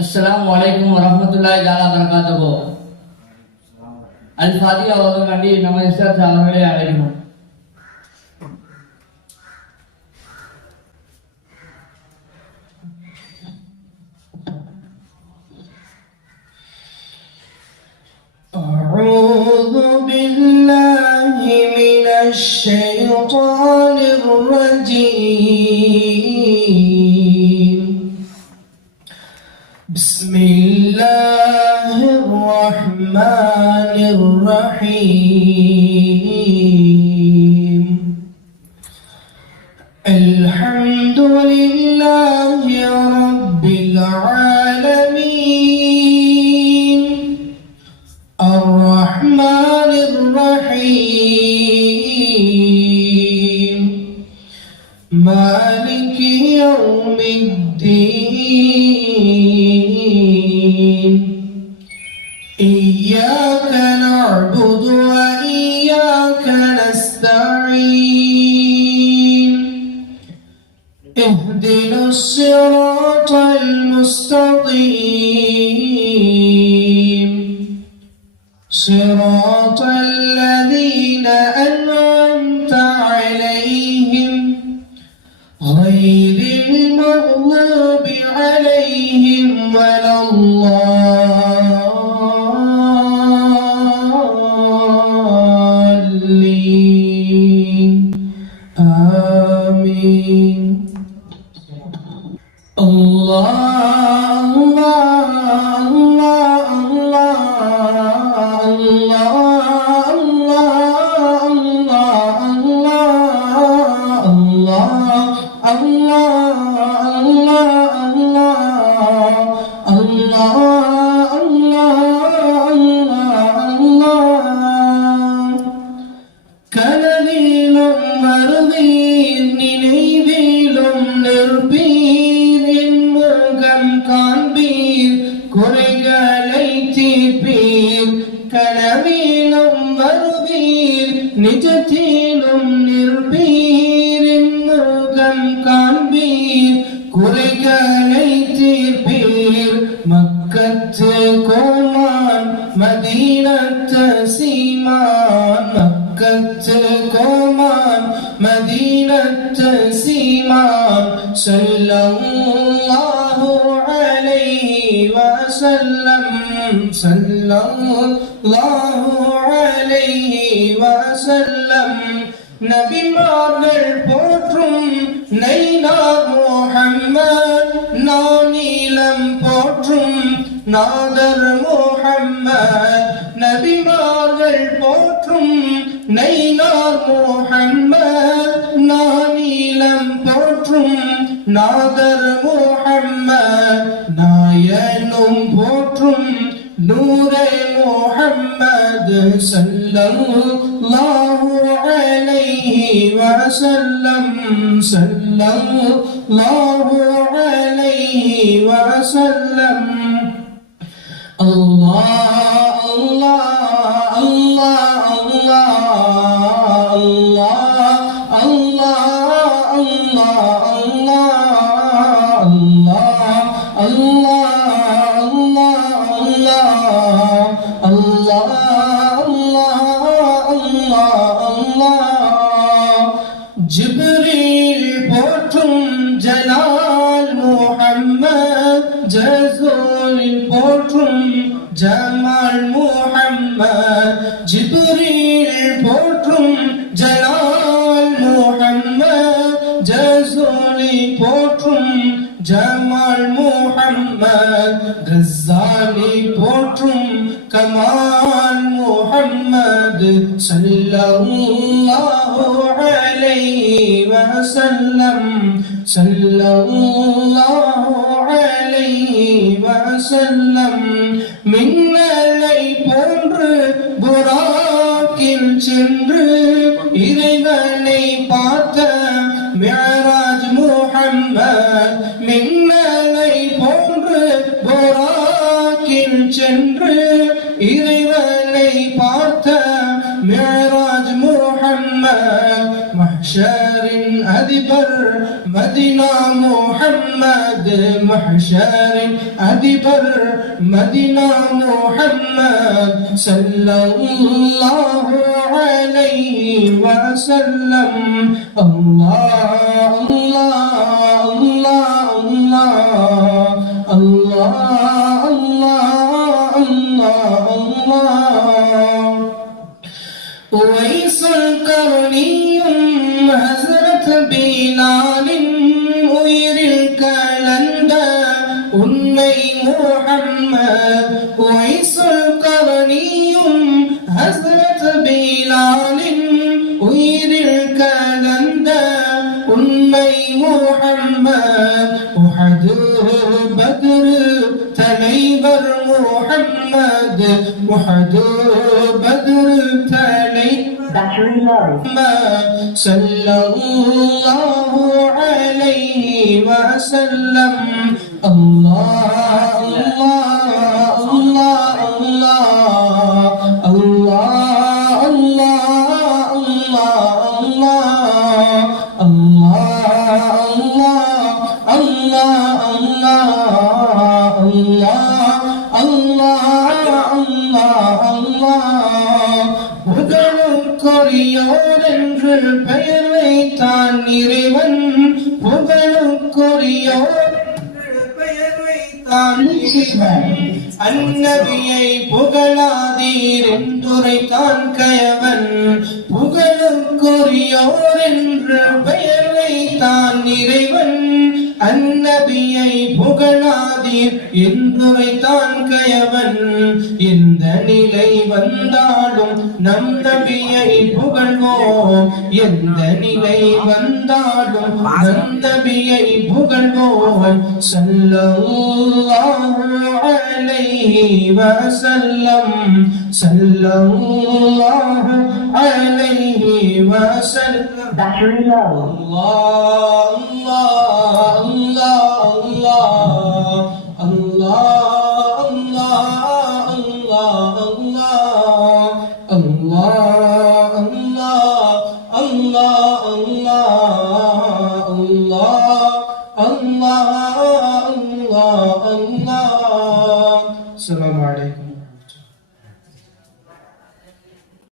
அஸ்ஸலாமு அலைக்கும் வரஹ்மத்துல்லாஹி தஆலா பரகாத்துஹு. அல் ஃபாத்திஹா ஓத வேண்டி நம்ம இஸ்லாத் அவர்களை அழைக்கணும். أعوذ بالله من الشيطان الرجيم. بسم الله الرحمن الرحيم. الحمد لله رب العالمين الرحمن الرحيم مالك يوم الدين. إياك نعبد وإياك نستعين. اهدنا الصراط المستقيم صراط الذين أنعمت عليهم غير المغضوب عليهم ولا الضالين. آمين. الله الله الله கனவிலும் மறுவீர் நினைவிலும் நிற்பீர் என் முகம் காண்பீர் குறைகளை தீர்ப்பீர். கனவிலும் வருவீர் நிஜத்திலும் நிற்பீர் என் முகம் காண்பீர் குறைகளை தீர்ப்பீர். மக்கத்து கோமான் மதீனத்து சீமான் மக்கத்து கோமான் மதீனத்து சீமான் ஸல்லல்லாஹு அலைஹி வஸல்லம் ஸல்லல்லாஹு அலைஹி வஸல்லம். நபிமார்கள் போற்றும் நைனார் முஹம்மத் நானிலம் போற்றும் நாதர் முஹம்மத். நபிமார்கள் போற்றும் நைனார் முஹம்மத் நானிலம் போற்றும் நாதர் முஹம்மத். நாயனும் போற்றும் நூரே முஹம்மது ஸல்லல்லாஹு அலைஹி வஸல்லம் ஸல்லல்லாஹு அலைஹி வஸல்லம். அல்லாஹ் அல்லாஹ் அல்லாஹ் அல்லாஹ் அல்லாஹ் அல்லாஹ் அல்லாஹ் அல்லாஹ். ஜிப்ரீல் போற்றும் ஜலால் முஹம்மத் ஜஸூல் போற்றும் ஜமால் முஹம்மத். ஜிப்ரீல் போற்றும் ஜலால் முஹம்மத் ஜஸூல் போற்றும் ஜமால் முஹம்மத். கஸாலி போற்றும் கமால் முஹம்மது ஸல்லல்லாஹு அலைஹி வஸல்லம் ஸல்லல்லாஹு அலைஹி வஸல்லம். மின்னலை போன்று புராக்கில் சென்று இறைவனை பார்த்த மிஅராஜ் முஹம்மத். மின்னலை போன்று புராக்கில் சென்று இறைவனை பார்த்த மிஅராஜ் முஹம்மத். மஹ்ஷரின் அதிபர் மதீனா முஹம்மது மஹ்ஷரின் அதிபர் மதினா முஹம்மத் ஸல்லல்லாஹு அலைஹி வஸல்லம். அல்லாஹ் அல்லாஹ் அல்லாஹ் அல்லாஹ் அல்லாஹ் அல்லாஹ் அல்லாஹ். உவைஸுல் கர்ணியும் ஹஸ்ரத் பிலாலின் உயிரில் கலந்த உண்மை முஹம்மத். உவைஸுல் கர்ணியும் ஹஸ்ரத் பிலாலின் உயிரில் கலந்த உண்மை முஹம்மத். உஹது பத்ர் தலைவர் முஹம்மத். உஹது பத்ர் தலைவர் ஸல்லல்லாஹு அலைஹி வஸல்லம். அல்லாஹ் அல்லாஹ் அல்லாஹ் அல்லாஹ் அல்லாஹ் அல்லாஹ் அல்லாஹ் அல்லாஹ் புகழுக்குரியோர் என்று பெயர் வைத்தான் இறைவன். புகழுக்குரியோர் என்று பெயர் வைத்தான் இறைவன். அந்நபியை புகழாதீர் என்றுரைத்தான் கயவன். புகழுக்குரியோர் என்று பெயர் வைத்தான் இறைவன். அந்நபியை புகழாதீர் என்றுரைத்தான் கயவன். எந்த நிலை வந்தாலும் நம் நபியை புகழ்வோம். எந்த நிலை வந்தாலும் நம் நபியை புகழ்வோம். ஸல்லல்லாஹு அலைஹி வஸல்லம். ஸல்லல்லாஹு அலைஹி வஸல்லம். Battery low. Allah Allah Allah Allah Allah Allah Allah Allah Allah. Assalamu alaikum.